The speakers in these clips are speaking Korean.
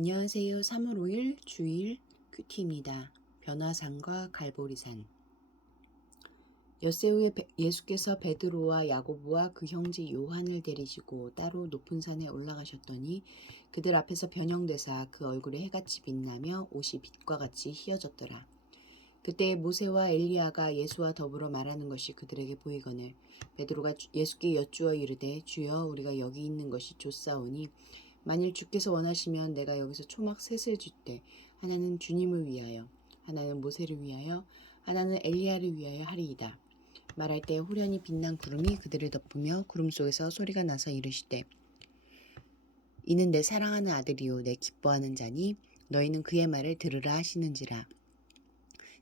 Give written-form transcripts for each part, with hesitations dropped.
안녕하세요. 3월 5일 주일 큐티입니다. 변화산과 갈보리산. 엿새 후에 예수께서 베드로와 야고보와 그 형제 요한을 데리시고 따로 높은 산에 올라가셨더니 그들 앞에서 변형되사 그 얼굴에 해같이 빛나며 옷이 빛과 같이 희어졌더라. 그때 모세와 엘리야가 예수와 더불어 말하는 것이 그들에게 보이거늘 베드로가 예수께 여쭈어 이르되 주여 우리가 여기 있는 것이 좋사오니 만일 주께서 원하시면 내가 여기서 초막 셋을 쥘때 하나는 주님을 위하여 하나는 모세를 위하여 하나는 엘리야를 위하여 하리이다. 말할 때 호련히 빛난 구름이 그들을 덮으며 구름 속에서 소리가 나서 이르시되 이는 내 사랑하는 아들이요 내 기뻐하는 자니 너희는 그의 말을 들으라 하시는지라.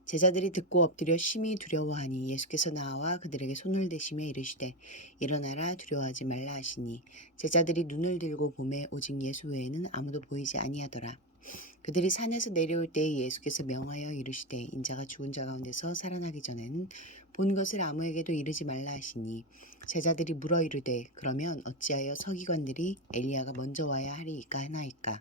제자들이 듣고 엎드려 심히 두려워하니 예수께서 나와 그들에게 손을 대시며 이르시되 일어나라 두려워하지 말라 하시니 제자들이 눈을 들고 보매 오직 예수 외에는 아무도 보이지 아니하더라. 그들이 산에서 내려올 때에 예수께서 명하여 이르시되 인자가 죽은 자 가운데서 살아나기 전에는 본 것을 아무에게도 이르지 말라 하시니 제자들이 물어 이르되 그러면 어찌하여 서기관들이 엘리야가 먼저 와야 하리이까 하나이까.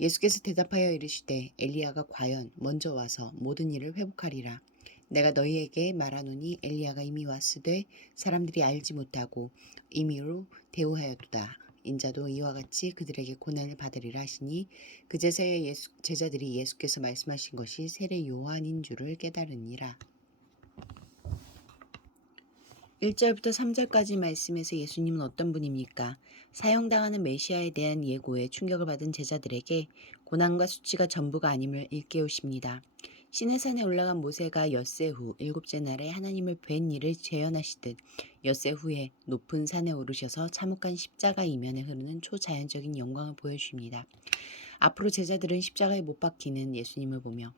예수께서 대답하여 이르시되 엘리야가 과연 먼저 와서 모든 일을 회복하리라. 내가 너희에게 말하노니 엘리야가 이미 왔으되 사람들이 알지 못하고 임의로 대우하였도다. 인자도 이와 같이 그들에게 고난을 받으리라 하시니 그제서야 제자들이 예수께서 말씀하신 것이 세례 요한인 줄을 깨달으니라. 1절부터 3절까지 말씀에서 예수님은 어떤 분입니까? 사형당하는 메시아에 대한 예고에 충격을 받은 제자들에게 고난과 수치가 전부가 아님을 일깨우십니다. 시내산에 올라간 모세가 엿새 후 7째 날에 하나님을 뵌 일을 재현하시듯 엿새 후에 높은 산에 오르셔서 참혹한 십자가 이면에 흐르는 초자연적인 영광을 보여주십니다. 앞으로 제자들은 십자가에 못 박히는 예수님을 보며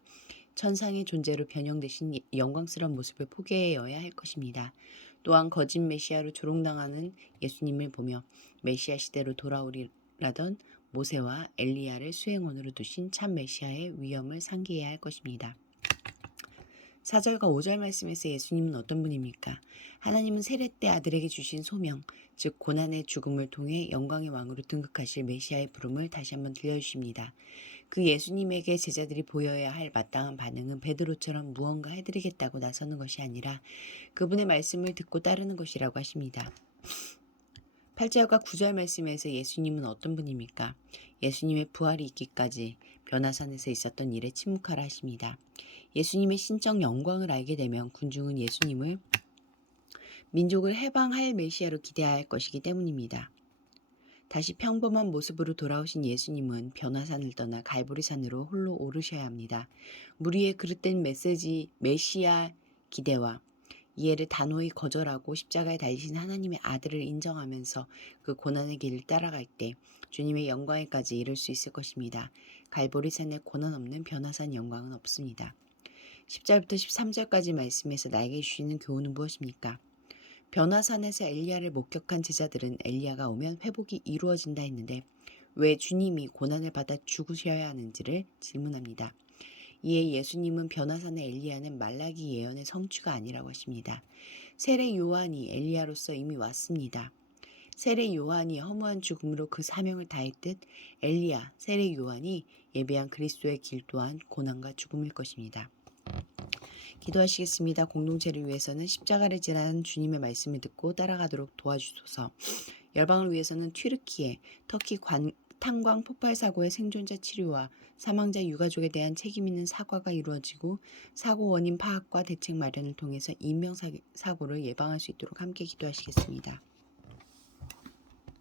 천상의 존재로 변형되신 영광스러운 모습을 포기해야 할 것입니다. 또한 거짓 메시아로 조롱당하는 예수님을 보며 메시아 시대로 돌아오리라던 모세와 엘리야를 수행원으로 두신 참 메시아의 위엄을 상기해야 할 것입니다. 4절과 5절 말씀에서 예수님은 어떤 분입니까? 하나님은 세례 때 아들에게 주신 소명, 즉 고난의 죽음을 통해 영광의 왕으로 등극하실 메시아의 부름을 다시 한번 들려주십니다. 그 예수님에게 제자들이 보여야 할 마땅한 반응은 베드로처럼 무언가 해드리겠다고 나서는 것이 아니라 그분의 말씀을 듣고 따르는 것이라고 하십니다. 8절과 9절 말씀에서 예수님은 어떤 분입니까? 예수님의 부활이 있기까지 변화산에서 있었던 일에 침묵하라 하십니다. 예수님의 신적 영광을 알게 되면 군중은 예수님을 민족을 해방할 메시아로 기대할 것이기 때문입니다. 다시 평범한 모습으로 돌아오신 예수님은 변화산을 떠나 갈보리산으로 홀로 오르셔야 합니다. 무리의 그릇된 메시아 기대와 이해를 단호히 거절하고 십자가에 달리신 하나님의 아들을 인정하면서 그 고난의 길을 따라갈 때 주님의 영광에까지 이를 수 있을 것입니다. 갈보리산에 고난 없는 변화산 영광은 없습니다. 10절부터 13절까지 말씀에서 나에게 주시는 교훈은 무엇입니까? 변화산에서 엘리야를 목격한 제자들은 엘리야가 오면 회복이 이루어진다 했는데 왜 주님이 고난을 받아 죽으셔야 하는지를 질문합니다. 이에 예수님은 변화산의 엘리야는 말라기 예언의 성취가 아니라고 하십니다. 세례 요한이 엘리야로서 이미 왔습니다. 세례 요한이 허무한 죽음으로 그 사명을 다했듯 엘리야, 세례 요한이 예비한 그리스도의 길 또한 고난과 죽음일 것입니다. 기도하시겠습니다. 공동체를 위해서는 십자가를 지난 주님의 말씀을 듣고 따라가도록 도와주소서. 열방을 위해서는 튀르키예, 터키 탄광 폭발 사고의 생존자 치료와 사망자 유가족에 대한 책임 있는 사과가 이루어지고 사고 원인 파악과 대책 마련을 통해서 인명사고를 예방할 수 있도록 함께 기도하시겠습니다.